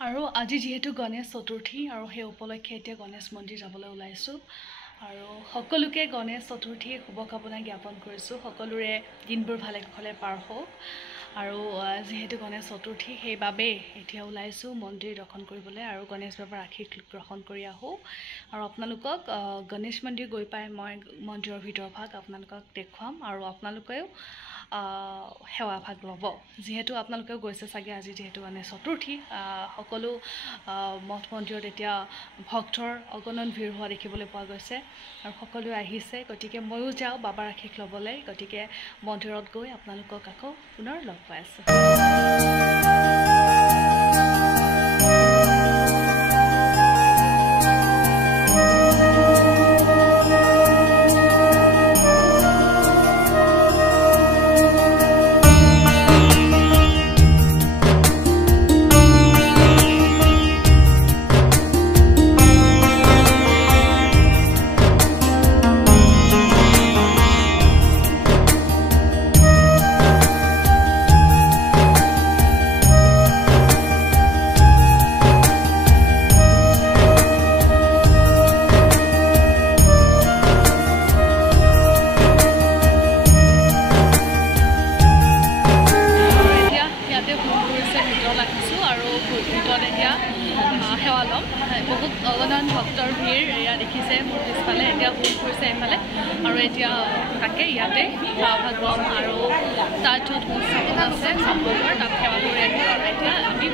আৰু আজি যেহেতু গণেশ চতুৰ্থী আৰু সেই উপলক্ষে এতিয়া গণেশ মন্দিৰ যাবলৈ ওলাইছো আৰু সকলোকে গণেশ চতুৰ্থীৰ শুভকামনা জ্ঞাপন কৰিছো সকলোৰে দিনবোৰ ভালে কুশলে পাৰ হওক আৰু যেহেতু গণেশ চতুৰ্থী সেইবাবে এতিয়া ওলাইছো মন্দিৰ দৰ্শন কৰিবলৈ আৰু গণেশ বাবাৰ আশীৰ্বাদ গ্ৰহণ কৰি আহো আৰু আপোনালোকক গণেশ মন্দিৰ গৈ পাই মই মন্দিৰৰ ভিতৰ ভাগ আপোনালোকক দেখুৱাম আৰু আপোনালোকেও সেৱা ভাগ ল'ব যেহেতু আপোনালোকেও গৈছে চাগে আজি যেহেতু গণেশ চতুৰ্থী সকলো মঠ মন্দিৰত এতিয়া ভক্তৰ অগণন ভিৰ হোৱা দেখিবলৈ পোৱা গৈছে আৰু সকলোৱে আহিছে গতিকে ময়ো যাওঁ বাবাৰ আশীৰ্বাদ ল'বলৈ গতিকে মন্দিৰত গৈ আপোনালোকক আকৌ পুনৰ লগ পাই আছোঁ সেৱা ল'ম বহুত অগণন ভক্তৰ ভিৰ এয়া দেখিছে মোৰ পিছফালে এতিয়া ভোগ কৰিছে এইফালে আৰু এতিয়া তাকে ইয়াতে সেৱা ভাগ ল'ম আৰু তাৰ য'ত উৎসৱ আছে চাপৰ তাত সেৱা কৰি আহিম আৰু এতিয়া আমি